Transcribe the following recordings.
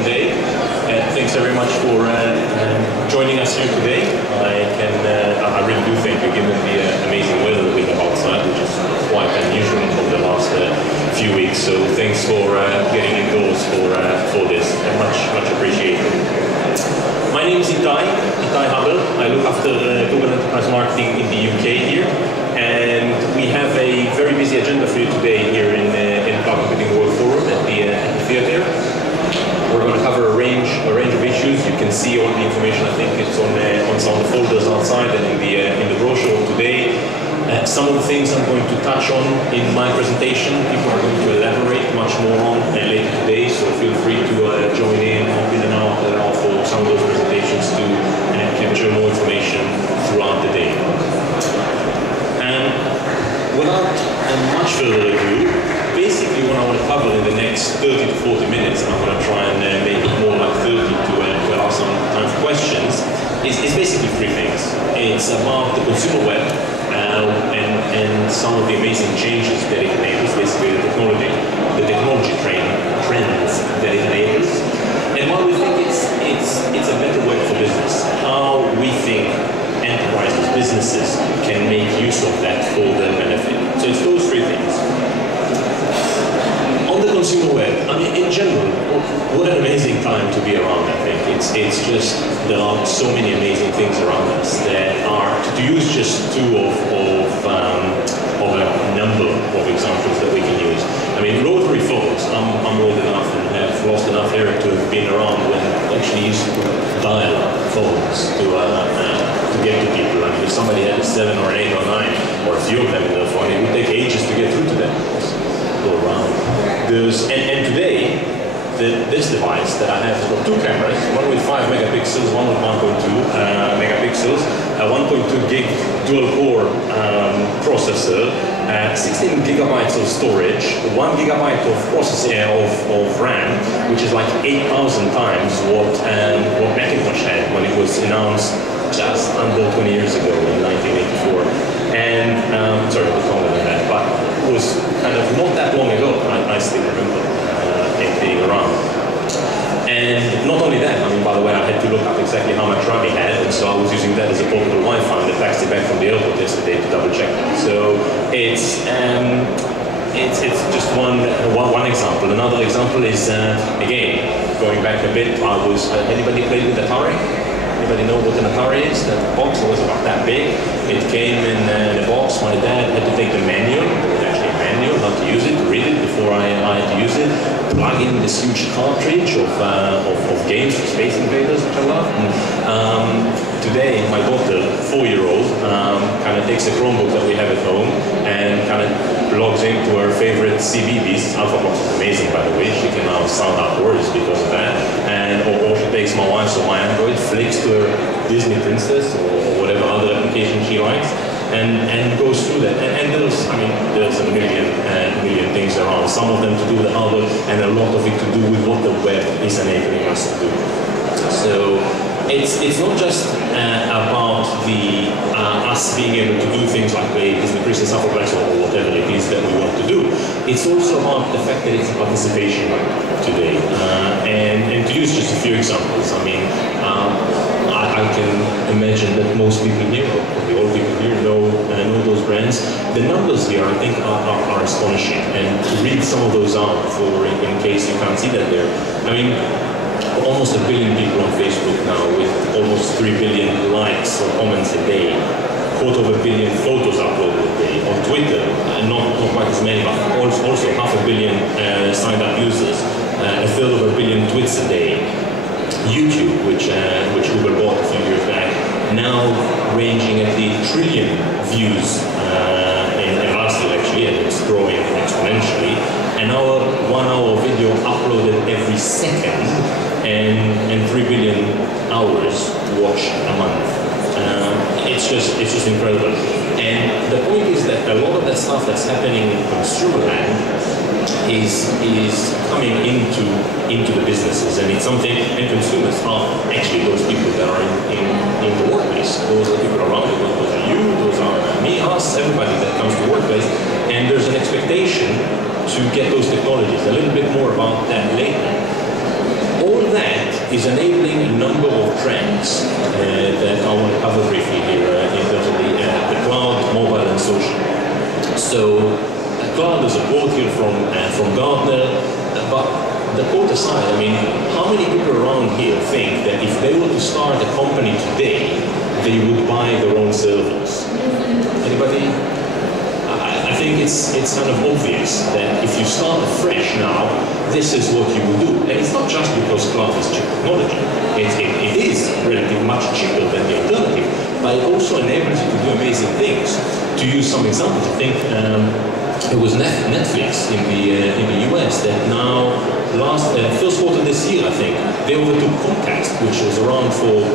second day. Thanks very much for joining us here today. I really do thank you, given the amazing weather that we have outside, which is quite unusual over the last few weeks. So thanks for getting indoors for this, and much appreciated. My name is Itai Habel. I look after global enterprise marketing in the UK here, and we have a very busy agenda for you today here in Cloud Computing World Forum at the theater. We're going to cover a range of issues. You can see all the information. I think it's on some of the folders outside and in the brochure today. Some of the things I'm going to touch on in my presentation, people are going to elaborate much more on later today. So feel free to join in, hop in and out for some of those presentations to capture more information throughout the day. Without much further ado, basically what I want to cover in the next 30 to 40 minutes, and I'm going to try and make it more like 30 to allow some time for questions, is basically three things. It's about the consumer web and some of the amazing changes that it enables, basically the technology trends that it enables, and why we think it's a better web for business, how we think enterprises, businesses can make use of that for their benefit. So it's those three things. On the consumer web, I mean, in general, what an amazing time to be around, I think. It's just, there are so many amazing things around us that are, to use just two of a number of examples that we can use. I mean, rotary phones, I'm old enough and have lost enough hair to have been around when we actually used to dial phones to get to people. I mean, if somebody had a 7 or an 8 or 9, or a few of them in their phone, it would take ages to get through to them. Go around. And today, this device that I have has got two cameras, one with 5 megapixels, one with 1.2 megapixels, a 1.2 gig dual-core processor, 16 gigabytes of storage, 1 gigabyte of processing of RAM, which is like 8,000 times what Macintosh had when it was announced just under 20 years ago in 1984. And sorry, it was longer than that, but it was kind of not that long ago. I still remember it being around. And not only that, I mean, by the way, I had to look up exactly how much RAM it had, and so I was using that as a portable Wi-Fi and taxi back from the airport yesterday to double check that. So it's just one example. Another example is again going back a bit. Anybody played with Atari? Anybody know what an Atari is? That box was about that big. It came in a box. My dad had to take the manual. There was actually a manual how to use it, to read it before I had to use it. Plug in this huge cartridge of games for Space Invaders, which I love. Today, my daughter, 4-year-old, kind of takes a Chromebook that we have at home and kind of logs into her favorite CBeebies. Alpha Box is amazing, by the way. She can now sound out words because of that. Or she takes my wife's or my Android, flicks to her Disney Princess or whatever other application she likes, and goes through that. And there's a million things around. Some of them to do with the hardware, and a lot of it to do with what the web is enabling us to do. So it's not just about us being able to do things like play Disney Princess Alphabet or whatever it is that we want to do. It's also about the fact that it's a participation today. And to use just a few examples, I mean, I can imagine that most people here, or probably all people here, know those brands. The numbers here, I think, are astonishing. And to read some of those out, in case you can't see that there, I mean, almost 1 billion people on Facebook now, with almost 3 billion likes or comments a day. 250 million photos uploaded a day. On Twitter, not quite as many, but also 500 million signed up users. 1/3 billion tweets a day. YouTube, which Google bought a few years back, now ranging at the trillion views in last year actually, and it's growing exponentially. And our 1 hour video uploaded every second, and 3 billion hours watched a month. It's just incredible. And the point is that a lot of that stuff that's happening in consumer land is coming into the businesses, and it's something, and consumers are actually those people that are in the workplace. Those are people around you, those are you, those are me, us, everybody that comes to the workplace, and there's an expectation to get those technologies. A little bit more about that later. All that is enabling a number of trends that I want to cover briefly here in terms of the cloud, mobile, and social. So, cloud is a quote here from Gartner, but the quote aside, I mean, how many people around here think that if they were to start a company today, they would buy their own servers? Anybody? I think it's kind of obvious that if you start afresh now, this is what you will do. And it's not just because cloud is cheap technology. It is relatively much cheaper than the alternative, but it also enables you to do amazing things. To use some examples, I think it was Netflix in the US that now first quarter this year, I think, they overtook Comcast, which was around for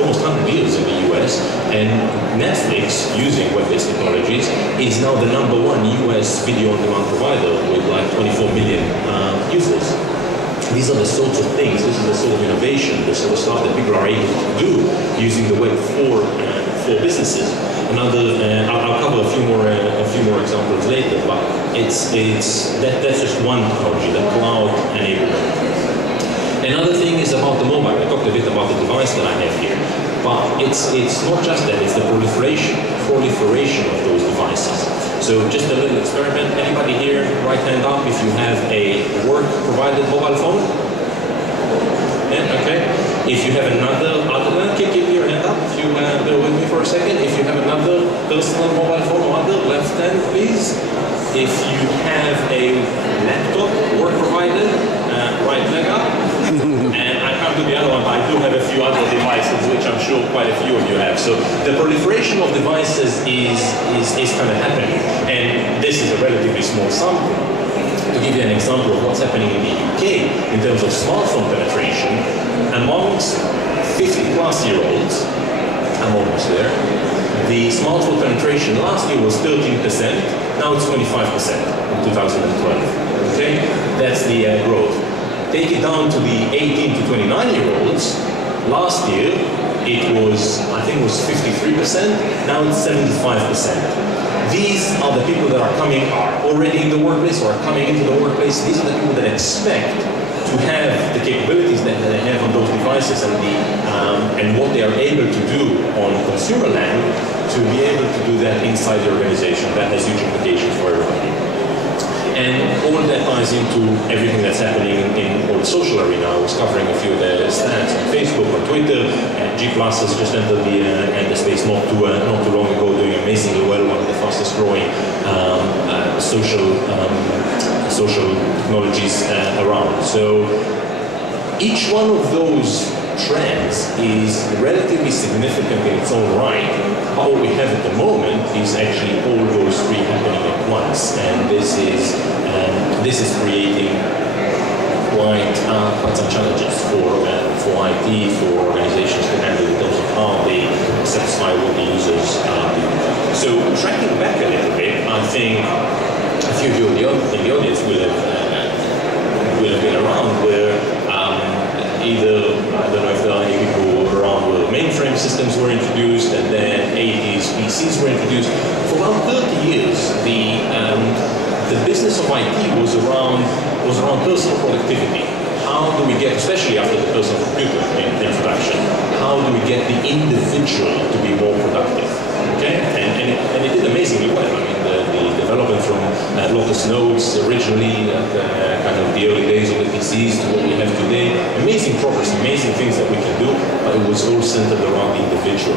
almost 100 years in the US, and Netflix, using web-based technologies, is now the #1 US video-on-demand provider with like 24 million users. These are the sorts of things, this is the sort of innovation, the sort of stuff that people are able to do using the web for businesses. I'll cover a few more examples later, but that's just one technology, the cloud enablement. Another thing is about the mobile. I talked a bit about the device that I have here, but it's not just that; it's the proliferation of those devices. So just a little experiment. Anybody here, right hand up if you have a work-provided mobile phone? Yeah, okay. If you have another, keep your hand up if you bear with me for a second. If you have another personal mobile phone or other, left hand please. If you have a laptop, work-provided, right leg up. And I can't do the other one, but I do have a few other devices, which I'm sure quite a few of you have. So the proliferation of devices is kind of happening. And this is a relatively small sample. To give you an example of what's happening in the UK in terms of smartphone penetration, amongst 50-plus-year-olds, I'm almost there, the smartphone penetration last year was 13%, now it's 25% in 2012. Okay? That's the growth. Take it down to the 18 to 29-year-olds, last year it was, I think it was 53%, now it's 75%. These are the people that are already in the workplace or are coming into the workplace. These are the people that expect to have the capabilities that they have on those devices and what they are able to do on consumer land to be able to do that inside the organization. That has huge implications for everybody. And all that ties into everything that's happening in all the social arena. I was covering a few of the stats on Facebook, on Twitter, and G+ has just entered the space not too long ago, doing amazingly well, one of the fastest growing social technologies around. So each one of those trends is relatively significant in its own right. What we have at the moment is actually all those three happening at once, and this is creating quite some challenges for IT, for organizations to handle in terms of how they satisfy what the users do. So tracking back a little bit, I think a few of you in the audience will have been around where either, I don't know if there are any people around where mainframe systems were introduced and then 80s PCs were introduced. For about 30 years, the business of IT was around personal productivity. How do we get, especially after the personal computer introduction, how do we get the individual to be more productive? Okay, and it did amazingly well. I mean, the development from Lotus Notes originally, kind of the early days of the PCs to what we have today, amazing progress, amazing things that we can do, but it was all centered around the individual.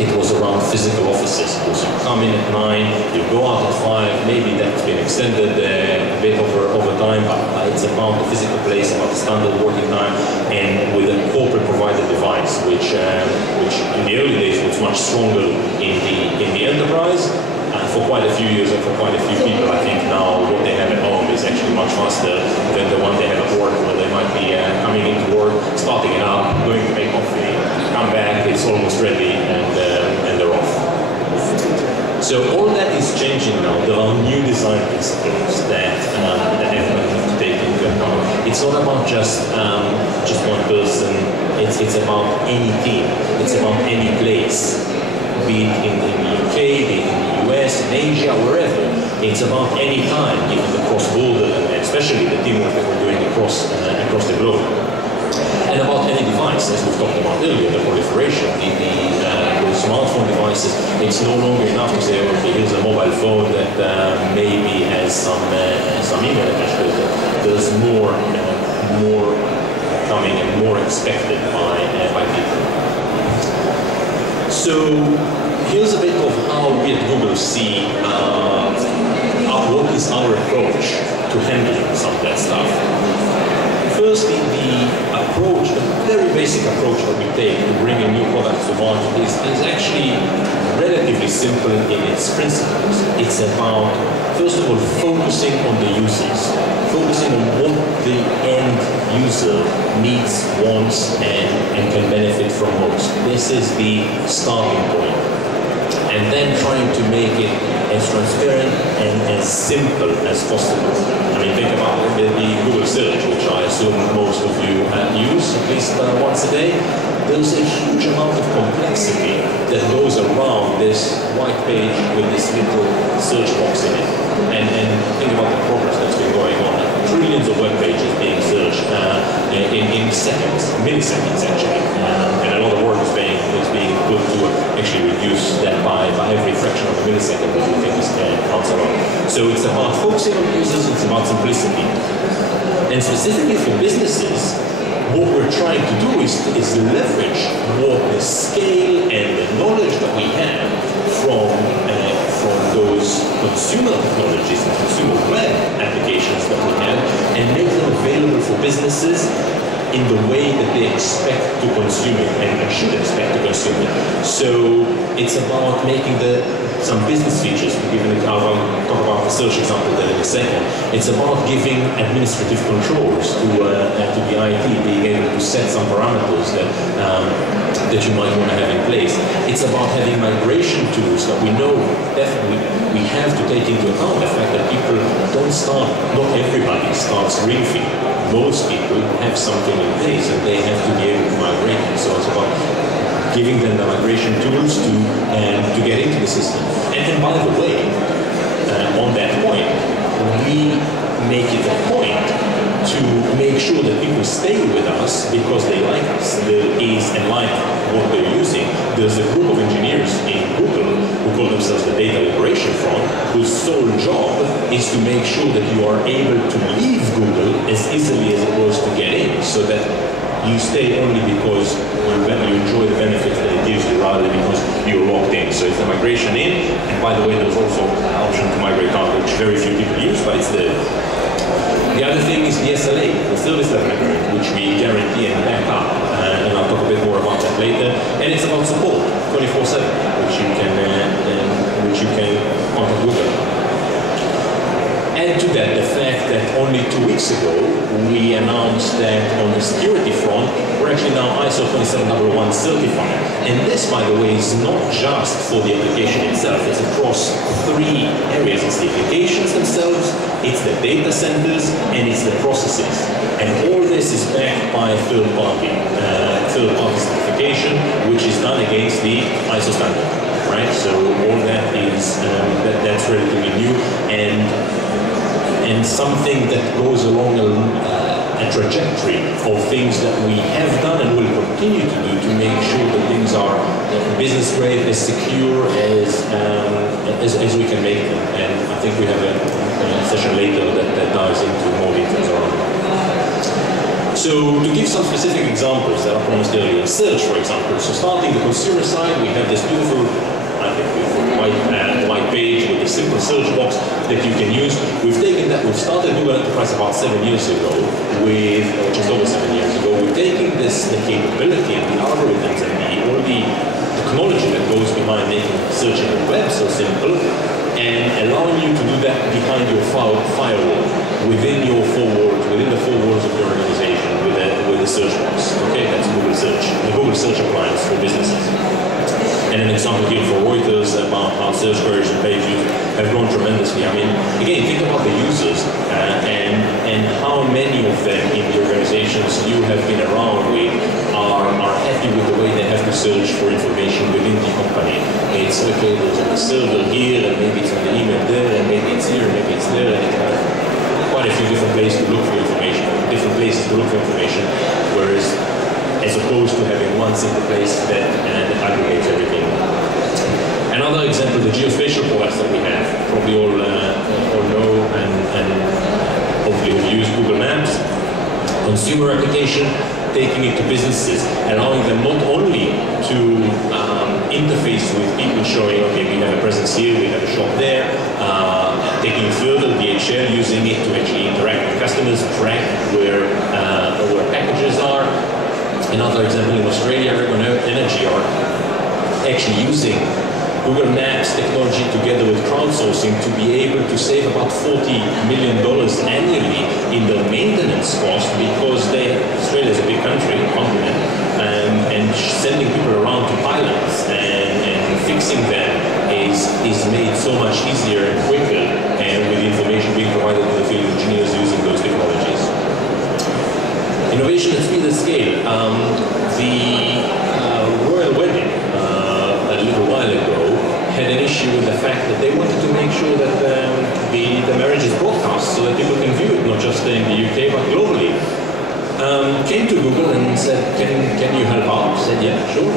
It was around physical offices. It was you come in at 9, you go out at 5, maybe that's been extended a bit over time, but it's about the physical place, about the standard working time, and with a corporate provided device, which in the early days was much stronger in the enterprise. For quite a few years and for quite a few people, I think now what they have at home is actually much faster than the one they have at work, where they might be coming into work, starting it up, going to make coffee, come back, it's almost ready, and they're off. So all that is changing now. There are new design principles that everyone has to take into account. It's not about just one person. It's about any team. It's about any place, be it in the UK, be it in the US, in Asia, wherever. It's about any time, given the cross-border and especially the teamwork that we're doing across the globe. Plus, as we've talked about earlier, the proliferation, the smartphone devices, it's no longer enough to say, okay, here's a mobile phone that maybe has some email attached to it. There's more coming and more expected by people. So here's a bit of how we at Google see what is our approach to handling some of that stuff. Firstly, the approach, the very basic approach that we take to bring a new product to market is actually relatively simple in its principles. It's about, first of all, focusing on the users, focusing on what the end user needs, wants, and can benefit from most. This is the starting point. And then trying to make it as transparent and as simple as possible. I mean, think about the Google search, which I assume most of you use at least once a day. There's a huge amount of complexity that goes around this white page with this little search box in it. And think about the progress that's been going on. Trillions of web pages being searched in seconds, milliseconds actually. And a lot of work is being put to actually reduce that by every fraction of a millisecond that we think is counts a lot. So it's about focusing on users, it's about simplicity. And specifically for businesses, what we're trying to do is leverage what the scale and the knowledge that we have from those consumer technologies and consumer web applications that we have and make them available for businesses in the way that they expect to consume it and should expect to consume it. So it's about making some business features. I'll talk about the search example then in a second. It's about giving administrative controls to the IT, being able to set some parameters that you might want to have in place. It's about having migration tools that we know definitely we have to take into account the fact that people don't start, not everybody starts greenfield. Most people have something in place and they have to be able to migrate it. So it's about giving them the migration tools to get into the system. And by the way, on that point, we make it a point to make sure that people stay with us because they like us. There is, and like what they're using, there's a group of engineers in Google who call themselves the Data Liberation Front, whose sole job is to make sure that you are able to leave Google as easily as it was to get in, so that you stay only because you enjoy the benefits that it gives you rather than because you're locked in. So it's the migration in, and by the way, there's also an option to migrate out, which very few people use, but it's there. The other thing is the SLA, the service level agreement, which we guarantee and back up, and I'll talk a bit more about that later. And it's about support, 24/7, which you can contact Google. Add to that the fact that only 2 weeks ago we announced that on the security front we're actually now ISO 27001 certified. And this, by the way, is not just for the application itself, it's across 3 areas. It's the applications themselves, it's the data centers, and it's the processes. And all this is backed by a third-party certification, which is done against the ISO standard, right? So all that is, that's relatively new and something that goes along a trajectory of things that we have done and will continue to do to make sure that things are business grade, as secure as we can make them. And I think we have a session later that dives into more details around it. So to give some specific examples that I promised earlier, in search, for example. So starting the consumer side, we have this beautiful white page with a simple search box that you can use. We've started Google Enterprise about 7 years ago, just over 7 years ago. We're taking the capability and the algorithms and all the technology that goes behind making searching the web so simple and allowing you to do that behind your firewall, within the 4 walls of your organization with a search box. Okay, that's Google Search, the Google Search appliance for businesses. And an example here for Reuters about how search queries and page views have grown tremendously. I mean, again, think about the users and how many of them in the organizations you have been around with are happy with the way they have to search for information within the company. It's okay, there's on the server here, and maybe it's on the email there, and maybe it's here, and maybe it's there, and it has quite a few different places to look for information, whereas as opposed to having one simple place that aggregates everything. Another example, the geospatial products that we have, probably all know and hopefully have used Google Maps, consumer application, taking it to businesses, allowing them not only to interface with people showing, okay, we have a presence here, we have a shop there, taking it further, DHL using it to actually interact with customers, track where packages are. Another example, in Australia, Aragon Energy are actually using Google Maps technology together with crowdsourcing to be able to save about $40 million annually in the maintenance cost, because Australia is a big country, continent, and sending people around to pilots and fixing them is made so much easier and quicker, and with the information being provided to the field engineers using those technologies. Innovation at speed and scale. The royal wedding a little while ago had an issue with the fact that they wanted to make sure that the marriage is broadcast so that people can view it, not just in the UK but globally. Came to Google and said, can you help out? Said, yeah, sure,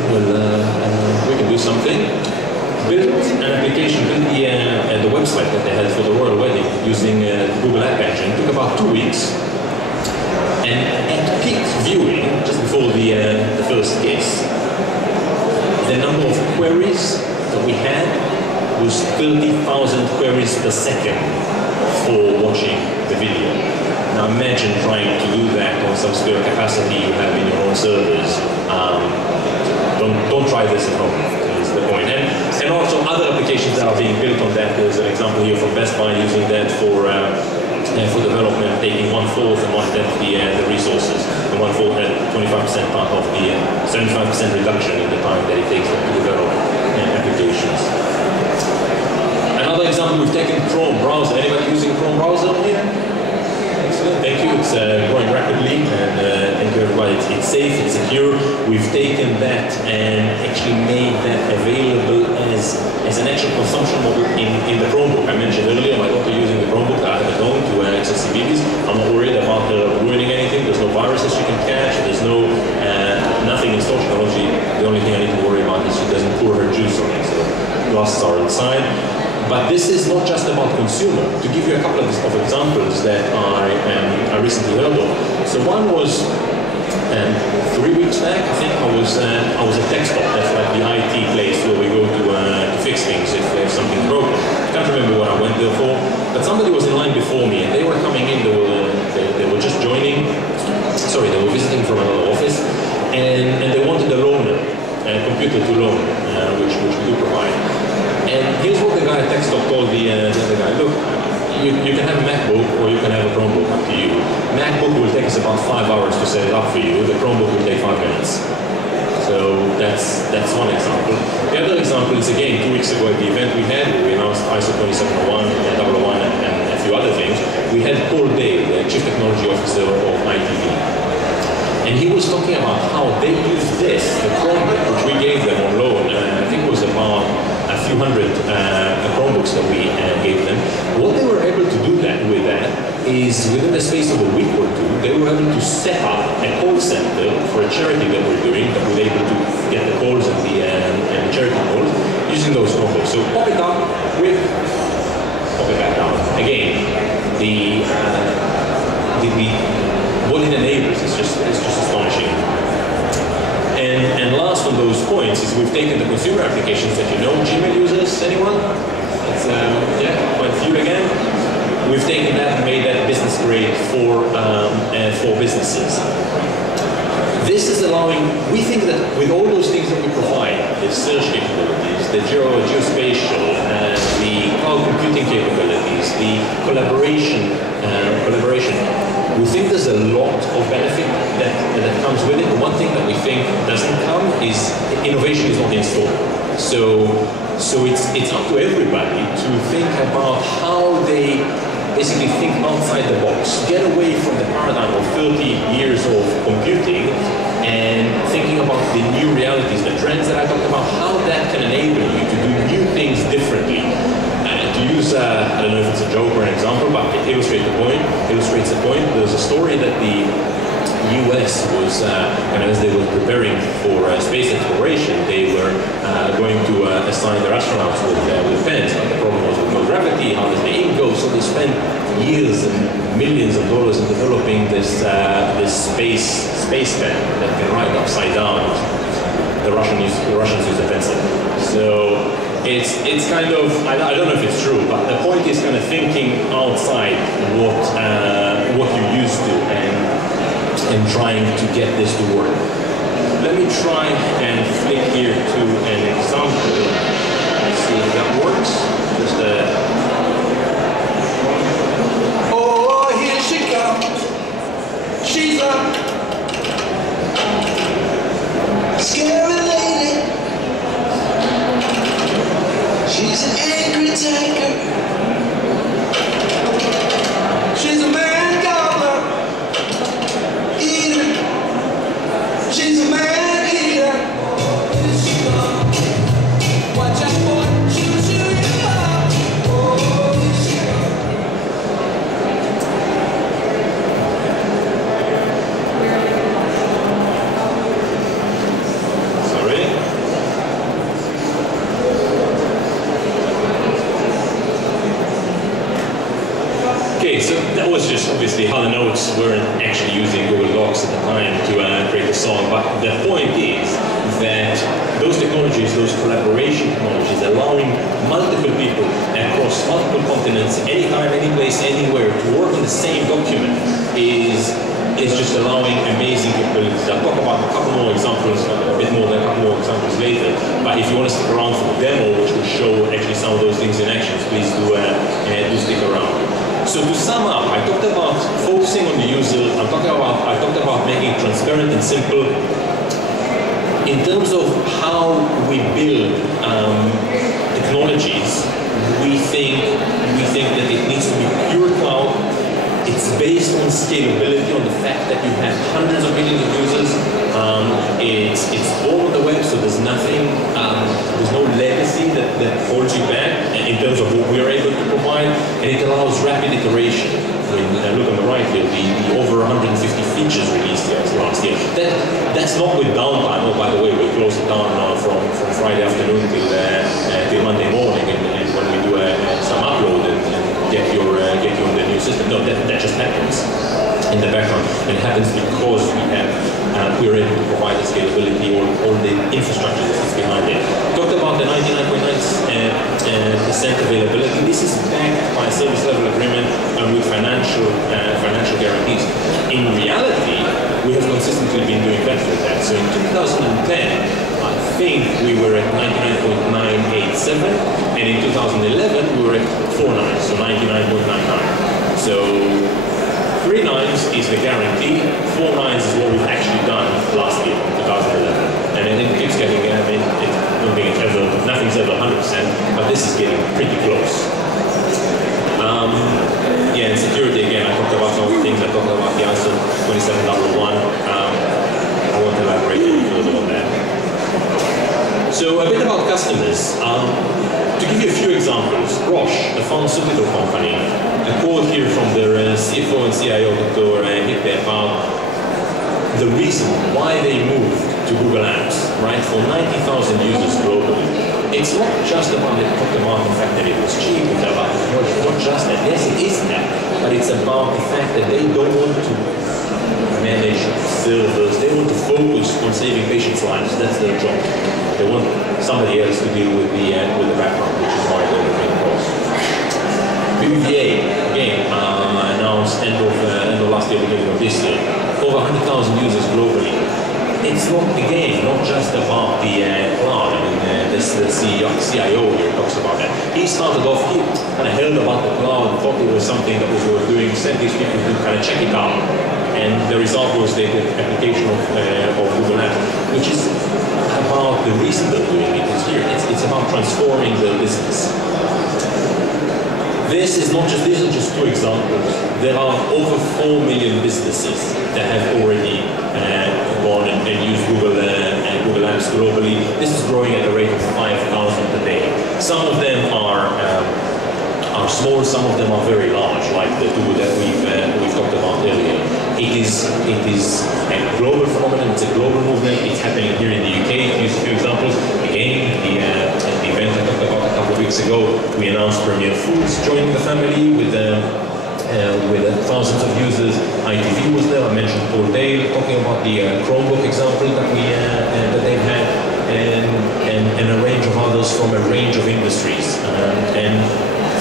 we can do something. Built an application, built the website that they had for the royal wedding using the Google App Engine. It took about 2 weeks. And at peak viewing, just before the first kiss, the number of queries that we had was 30,000 queries per second for watching the video. Now imagine trying to do that on some spare capacity you have in your own servers. Don't try this at home, is the point. And also other applications that are being built on that. There's an example here from Best Buy using that for development, taking 1/4 and 1/10 the resources, and 1/4 25% part of the 75% reduction in the time that it takes them to develop applications. Another example, we've taken Chrome browser. Anybody using Chrome browser here? Excellent, thank you. It's growing rapidly, and thank you everybody. It's safe, it's secure. We've taken that and actually made that available as an actual consumption model in the Chromebook. I mentioned earlier my daughter using the Chromebook that I have at home to access CVs. I'm not worried about ruining anything. There's no viruses she can catch. There's no nothing in store technology. The only thing I need to worry about is she doesn't pour her juice on it. So glasses are inside. But this is not just about consumer. To give you a couple of examples that I recently heard of. So one was 3 weeks back, I think I was at TechStop. That's like the IT place where we go to fix things if something's broken. I can't remember what I went there for, but somebody was in line before me, and they were coming in. They were just joining. Sorry, they were visiting from another office, and they wanted a loaner, a computer to loan, which we do provide. And here's what the guy at TechStop told the other guy: look, you can have a MacBook or you can have a Chromebook, up to you. MacBook will take us about 5 hours to set it up for you. The Chromebook will take 5 minutes. So that's one example. The other example is, again, 2 weeks ago at the event we had, where we announced ISO 27001, 001, and a few other things. We had Paul Dale, the Chief Technology Officer of ITV. And he was talking about how they use this, the Chromebook, which we gave them on loan. I think it was about a few hundred Chromebooks that we gave them. What they were able to do with that is, within the space of a week or two, they were able to set up a call center for a charity that we're doing, that was able to get the calls and the charity calls using those Chromebooks. So pop it up with, pop it back down. Again, what it enables is just astonishing. And last on those points is we've taken the consumer applications that you know. Gmail users, anyone? It's, yeah, quite a few again. We've taken that and made that business grade for businesses. This is allowing, we think that with all those things that we provide, the search capabilities, the geospatial, the cloud computing capabilities, the collaboration, we think there's a lot of benefit that comes with it. The one thing that we think doesn't come is innovation is not in store. So it's up to everybody to think about how they basically think outside the box, get away from the paradigm of 30 years of computing and thinking about the new realities, the trends that I talked about, how that can enable you to do new things differently. To use, I don't know if it's a joke or an example, but it illustrates the point. There's a story that the US was, as they were preparing for space exploration, they were going to assign their astronauts with pens, but the problem was with no gravity, how does the ink go? So they spent years and millions of dollars in developing this space pen that can write upside down. The Russians use a pencil. So it's kind of, I don't know if it's true, but the point is kind of thinking outside what you're used to and trying to get this to work. Let me try and flick here to an example. Let's see if that works. Just oh, here she comes. She's a scary lady. She's an angry tiger. She's a man gobbler. Eater. She's a man eater. Here she comes. Watch out for she'll chew you up. Oh, here she comes. Sorry. Okay, so that was just obviously how the notes weren't actually using Google Docs at the time to create the song, but the point is that those technologies, those collaboration technologies, allowing multiple people across multiple continents, anytime, any place, anywhere, to work on the same document is just allowing amazing capabilities. I'll talk about a couple more examples, a bit more than a couple more examples later, but if you want to stick around for the demo, which will show actually some of those things in action, please do stick around. So to sum up, I talked about focusing on the user, I talked about making it transparent and simple. In terms of how we build technologies, we think that it needs to be pure cloud. It's based on scalability, on the fact that you have hundreds of millions of users. It's all on the web, so there's nothing, there's no legacy that holds you back in terms of what we are able to provide, and it allows rapid iteration. When look on the right here, the over 150 features released last year. That's not with downtime. Oh, by the way, we close it down now from Friday afternoon till Monday morning, and when we do some upload and get you on the new system. No, that just happens in the background. It happens because we're able to provide the scalability, all the infrastructure that is behind it. Talked about the 99.9% availability. This is backed by a service level agreement and with financial guarantees. In reality, we have consistently been doing better than that. So in 2010, I think we were at 99.987, and in 2011 we were at 49, so 99.99. So 3 nines is the guarantee, 4 nines is what we've actually done last year, 2011. And then it keeps getting, nothing's ever 100%, but this is getting pretty close. Yeah, and security again, I talked about some of the things, I talked about the ISO 27001. I won't elaborate any further on that. So a bit about customers. To give you a few examples, Roche, the pharmaceutical company, a quote here from their CFO and CIO, Dr. Hippe, about the reason why they moved to Google Apps, right, for 90,000 users globally. It's not just about the fact that it was cheap, it's about the technology, not just that. Yes, it is that, but it's about the fact that they don't want to manage servers, they want to focus on saving patients' lives. That's their job. They want somebody else to deal with the background, which is why they're looking across. BBVA, again, announced end of last year, beginning of this year, over 100,000 users globally. It's not, again, not just about the cloud. I mean, the CIO here talks about that. He started off, he kind of heard about the cloud, thought it was something that we were doing, sent these people to kind of check it out. And the result was the application of Google Apps, which is about the reason they're doing it is here. It's about transforming their business. These are just 2 examples. There are over 4 million businesses that have already gone and used Google Apps globally. This is growing at a rate of 5,000 a day. Some of them are small, some of them are very large, like the 2 that we've talked about earlier. It is it is a global phenomenon. It's a global movement. It's happening here in the UK. To use a few examples, again, the event I talked about a couple of weeks ago, we announced Premier Foods joining the family with thousands of users. ITV was there. I mentioned Paul Dale talking about the Chromebook example that they've had, and a range of others from a range of industries. And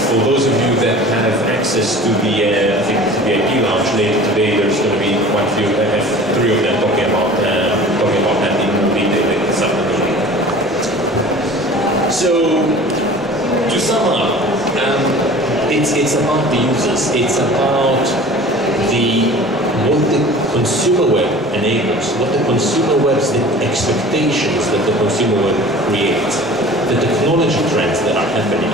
for those of you that have access to the I think the VIP lounge later today, there's going to be quite a few, three of them talking about that in more detail this afternoon. So to sum up, it's about the users. It's about what the consumer web enables, what the consumer web's expectations that the consumer web creates, the technology trends that are happening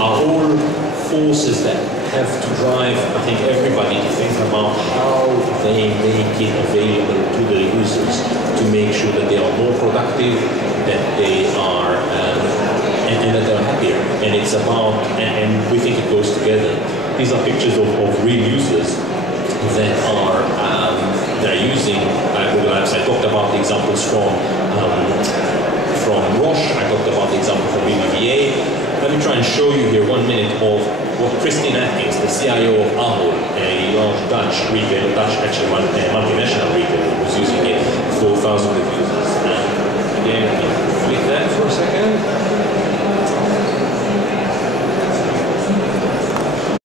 are all forces that have to drive, I think, everybody to think about how they make it available to the users to make sure that they are more productive, that they are and that they're happier. And it's about, and we think it goes together. These are pictures of real users that are using Google Apps. I talked about the examples from Roche. I talked about the example from BBVA. Let me try and show you here 1 minute of what Christine Atkins, the CIO of Ahold, a large Dutch retailer, actually one